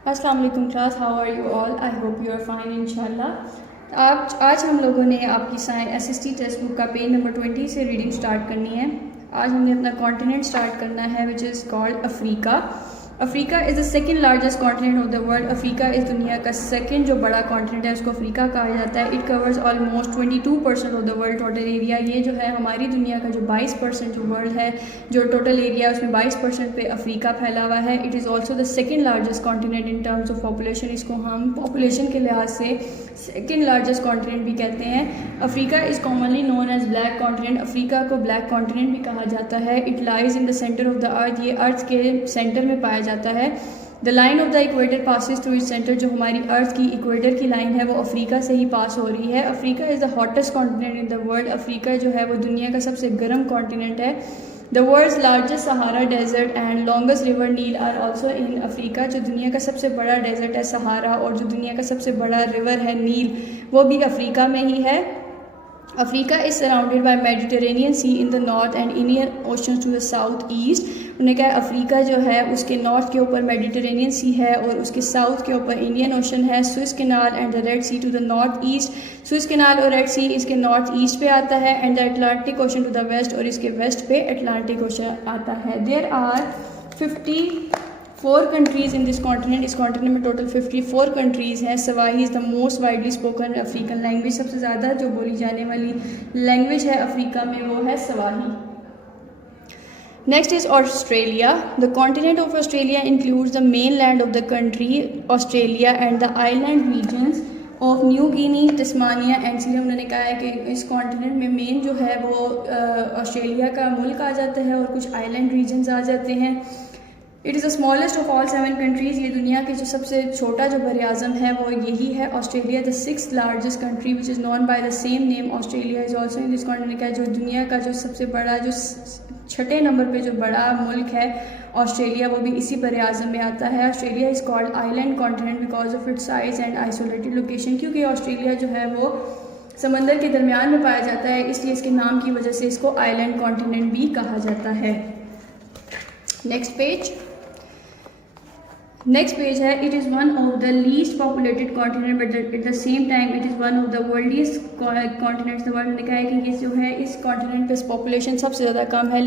अस्सलाम वालेकुम class, how are you all? I hope you are fine इंशाल्लाह। आज हम लोगों ने आपकी साइंस एसएसटी टेक्स्ट बुक का पेज नंबर 20 से रीडिंग स्टार्ट करनी है। आज हमने अपना कॉन्टिनेंट स्टार्ट करना है which is called Africa. Africa is the second largest continent of the world. Africa इस दुनिया का सेकंड जो बड़ा कॉन्टिनेंट है उसको अफ्रीका कहा जाता है। It covers almost 22% of the world total area. ये जो है हमारी दुनिया का जो 22% जो वर्ल्ड है, जो टोटल एरिया है उसमें 22% पे अफ्रीका फैला हुआ है। It is also the second largest continent in terms of population. इसको हम पॉपुलेशन के लिहाज से सेकंड लार्जेस्ट कॉन्टिनेंट भी कहते हैं। Africa is commonly known as black continent. Africa को ब्लैक कॉन्टिनेंट भी कहा जाता है। It lies in the centre of the earth. ये अर्थ के सेंटर में पाया जाता है। The line of the equator passes through it centre. जो हमारी अर्थ की इक्वेटर की लाइन है वो अफ्रीका से ही पास हो रही है। Africa is the hottest continent in the world. Africa जो है वो दुनिया का सबसे गर्म कॉन्टिनेंट है। The world's largest Sahara desert and longest river Nile are also in Africa. जो दुनिया का सबसे बड़ा डेजर्ट है सहारा, और जो दुनिया का सबसे बड़ा रिवर है नील, वो भी अफ्रीका में ही है। Africa is surrounded by Mediterranean sea in the north and Indian ocean to the south east. उन्होंने कहा अफ्रीका जो है उसके नॉर्थ के ऊपर मेडिटेरेनियन सी है और उसके साउथ के ऊपर इंडियन ओशन है। Swiss canal and the red sea to the north east. Swiss canal और रेड सी इसके नॉर्थ ईस्ट पे आता है and the Atlantic ocean to the west, और इसके वेस्ट पे अटलांटिक ओशन आता है। There are 54 countries in this continent. इस कॉन्टिनेंट में टोटल 54 कंट्रीज़ हैं। Swahili is the most widely spoken African language. सबसे ज़्यादा जो बोली जाने वाली लैंग्वेज है अफ्रीका में वो है सवाही। Next is Australia. The continent of Australia includes the mainland of the country, Australia, and the island regions of New Guinea, Tasmania and Ceylon। उन्होंने कहा है कि इस कॉन्टिनेंट में मेन जो है वो ऑस्ट्रेलिया का मुल्क आ जाता है और कुछ आइलैंड रीजन्स आ जाते हैं। It is the smallest of all 7 countries. ये दुनिया के जो सबसे छोटा जो बर आज़म है वो यही है Australia. The 6th largest country which is known by the same name Australia is also in this continent. का जो दुनिया का जो सबसे बड़ा जो छठे नंबर पे जो बड़ा मुल्क है ऑस्ट्रेलिया, वो भी इसी बर आज़म में आता है। Australia is called island continent because of its size and isolated location. क्योंकि ऑस्ट्रेलिया जो है वो समंदर के दरमियान में पाया जाता है, इसलिए इसके नाम की वजह से इसको आइलैंड कॉन्टिनेंट भी कहा जाता है। नेक्स्ट पेज है। It is one of the least populated continent but at the same time it is one of the worldiest continents the world. ने कहा है कि ये जो है इस कॉन्टिनेंट पे पॉपुलेशन सबसे ज़्यादा कम है,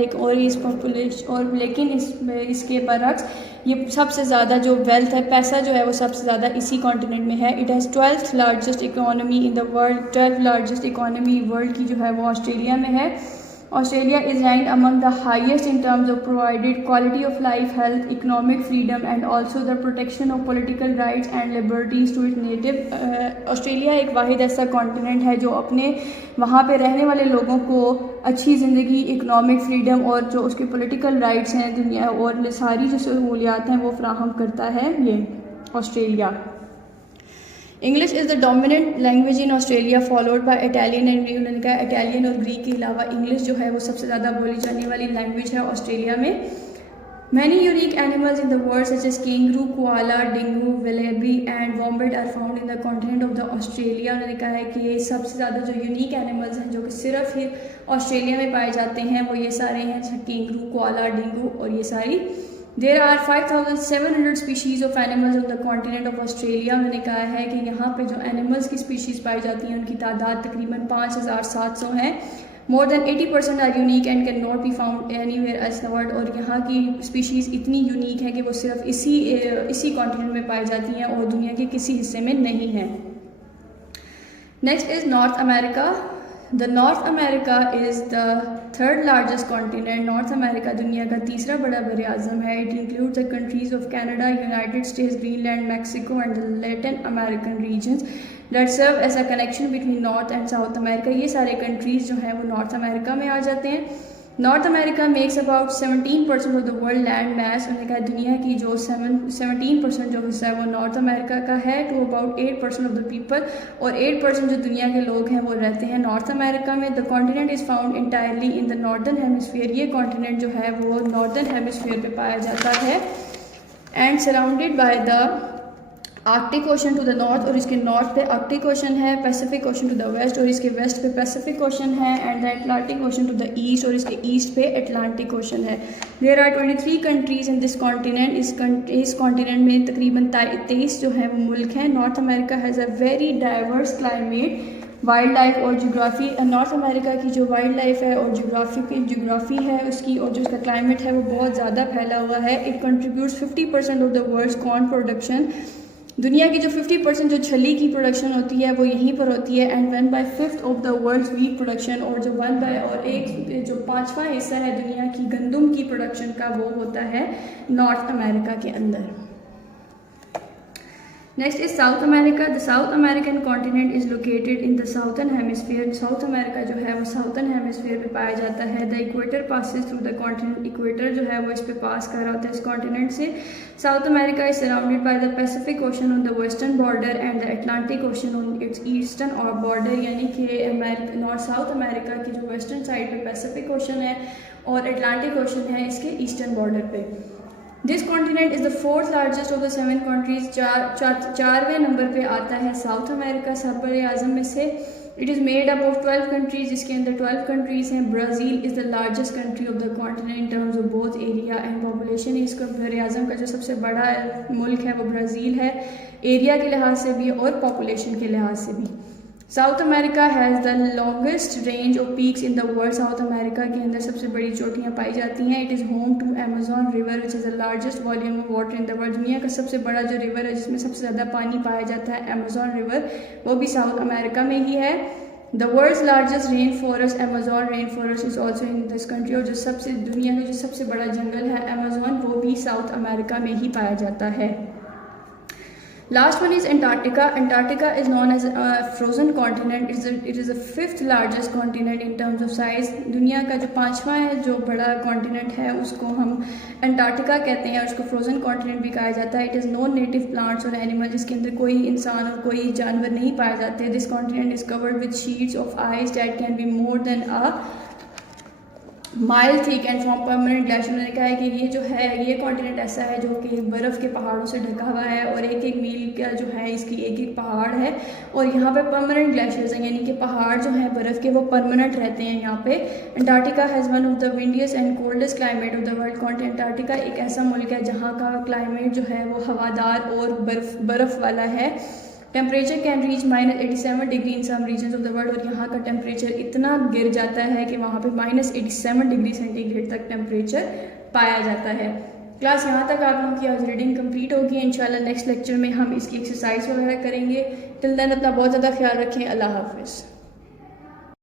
लेकिन इसके बरक्स ये सबसे ज़्यादा जो वेल्थ है, पैसा जो है वो सबसे ज़्यादा इसी कॉन्टिनेंट में है। It has 12th largest economy in the world. 12th largest economy world की जो है वो ऑस्ट्रेलिया में है। Australia is ranked among the highest in terms of provided quality of life, health, economic freedom and also the protection of political rights and liberties to its native। Australia एक वाहिद ऐसा continent है जो अपने वहाँ पे रहने वाले लोगों को अच्छी ज़िंदगी, इकोनॉमिक फ्रीडम और जो उसके पॉलिटिकल राइट्स हैं दुनिया और सारी जो सहूलियात हैं वो फ्राहम करता है ये Australia. English is the dominant language in Australia followed by Italian and Greek. उन्होंने कहा इटालियन और ग्रीक के अलावा इंग्लिश जो है वो सबसे ज़्यादा बोली जाने वाली लैंग्वेज है ऑस्ट्रेलिया में। Many unique animals in the world such as kangaroo, koala, dingo, wallaby and wombat are found in the continent of the Australia. उन्होंने कहा है कि ये सबसे ज़्यादा जो यूनिक एनिमल्स हैं जो कि सिर्फ ही ऑस्ट्रेलिया में पाए जाते हैं वो ये सारे हैं, कैंगरू, कोआला, डिंगू और ये सारी। There are 5,700 species of animals on the continent of Australia। उन्होंने कहा है कि यहाँ पे जो एनिमल्स की स्पीशीज़ पाई जाती हैं उनकी तादाद तकरीबन 5,700 है। More than 80% are unique and can not be found anywhere else in the world। और यहाँ की स्पीशीज़ इतनी यूनिक है कि वो सिर्फ इसी कॉन्टिनेंट में पाई जाती हैं और दुनिया के किसी हिस्से में नहीं है। Next is North America. The North America is the 3rd largest continent. North America दुनिया का तीसरा बड़ा बर आज़म है। It includes the countries of Canada, United States, Greenland, Mexico and the Latin American regions that serve as a connection between North and South America. ये सारे countries जो हैं वो नॉर्थ अमेरिका में आ जाते हैं। North America makes about 17% of the world land mass. उन्होंने कहा दुनिया की जो 17% जो हिस्सा है वो नॉर्थ अमेरिका का है to about 8% of the people, और 8% जो दुनिया के लोग हैं वो रहते हैं नॉर्थ अमेरिका में। The continent is found entirely in the northern hemisphere. ये कॉन्टिनेंट जो है वो नॉर्दर्न हेमिसफीयर पे पाया जाता है and surrounded by the Arctic Ocean to the north और इसके नॉर्थ पे आर्कटिक ओशन है, Pacific Ocean to the west और इसके वेस्ट पे पैसिफिक ओशन है, and the Atlantic ocean to the east और इसके ईस्ट पे अटलांटिक ओशन है। There are 23 countries in this continent. इस कॉन्टिनेंट में तकरीबन 23 जो है वो मुल्क हैं। North America has a very diverse climate, wild life और जोग्राफ़ी। नॉर्थ अमेरिका की जो वाइल्ड लाइफ है और जोग्राफ़ी है उसकी, और जो उसका क्लाइमेट है वो बहुत ज़्यादा फैला हुआ है। It contributes 50% of the world's corn production. दुनिया की जो 50% जो छली की प्रोडक्शन होती है वो यहीं पर होती है। And 1/5 of the world's wheat production, और जो 1/5वां हिस्सा है दुनिया की गंदम की प्रोडक्शन का वो होता है नॉर्थ अमेरिका के अंदर। Next is south America. The south American continent is located in the southern hemisphere. South America जो है वो साउथर्न हेमिस्फीयर में पाया जाता है। The equator passes through the continent. Equator जो है वो इस पे पास कर रहा होता है इस कॉन्टिनेंट से। South America is surrounded by the Pacific ocean on the western border and the Atlantic ocean on its eastern और बॉर्डर, यानी कि नॉर्थ साउथ अमेरिका की जो वेस्टर्न साइड पे पैसिफिक ओशन है और अटलांटिक ओशन है इसके ईस्टर्न बॉर्डर पे। This continent is the 4th largest of the 7 countries. चारवें नंबर पे आता है साउथ अमेरिका सब बड़े आज़म में से। It is made up of 12 countries, जिसके अंदर 12 कंट्रीज़ हैं। Brazil is the largest country of the continent in terms of both area and population. इसका बड़े आज़म का जो सबसे बड़ा मुल्क है वो ब्राज़ील है, एरिया के लिहाज से भी और पॉपुलेशन के लिहाज से भी। South America has the longest range of peaks in the world. South America के अंदर सबसे बड़ी चोटियाँ पाई जाती हैं। It is home to Amazon river which is the largest volume of water in the world. दुनिया का सबसे बड़ा जो रिवर है जिसमें सबसे ज़्यादा पानी पाया जाता है अमेजॉन रिवर, वो भी साउथ अमेरिका में ही है। The world's largest rain forest Amazon rain forest is also in this country. और जो दुनिया का जो सबसे बड़ा जंगल है अमेजॉन, वो भी साउथ अमेरिका में ही पाया जाता है। Last one is Antarctica. Antarctica is known as a frozen continent. It is the 5th largest continent in terms of size. दुनिया का जो 5वां है जो बड़ा कॉन्टिनेंट है उसको हम अंटार्कटिका कहते हैं और उसको फ्रोजन कॉन्टिनेंट भी कहा जाता है। It is no native plants और एनिमल, जिसके अंदर कोई इंसान और कोई जानवर नहीं पाए जाते। This continent is covered with sheets of ice that can be more than a mile thick and from permanent glacier. उन्होंने कहा है कि ये जो है ये कॉन्टिनेंट ऐसा है जो कि बर्फ़ के पहाड़ों से ढका हुआ है और एक एक मील का जो है इसकी एक एक पहाड़ है और यहाँ पे परमानेंट ग्लेशियर्स हैं, यानी कि पहाड़ जो हैं बर्फ़ के वो परमानेंट रहते हैं यहाँ पे। Antarctica has one of the windiest and coldest climate of the world. Continent Antarctica एक ऐसा मुल्क है जहाँ का क्लाइमेट जो है वो हवादार और बर्फ़ वाला है। Temperature can reach -87 degree in some regions of the world. और यहाँ का टेम्परेचर इतना गिर जाता है कि वहाँ पे -87 डिग्री सेंटीग्रेड तक टेम्परेचर पाया जाता है। क्लास यहाँ तक आप लोगों की आज रीडिंग कंप्लीट होगी। इंशाल्लाह नेक्स्ट लेक्चर में हम इसकी एक्सरसाइज वगैरह करेंगे। टिल देन अपना बहुत ज़्यादा ख्याल रखें। अल्लाह हाफिज़।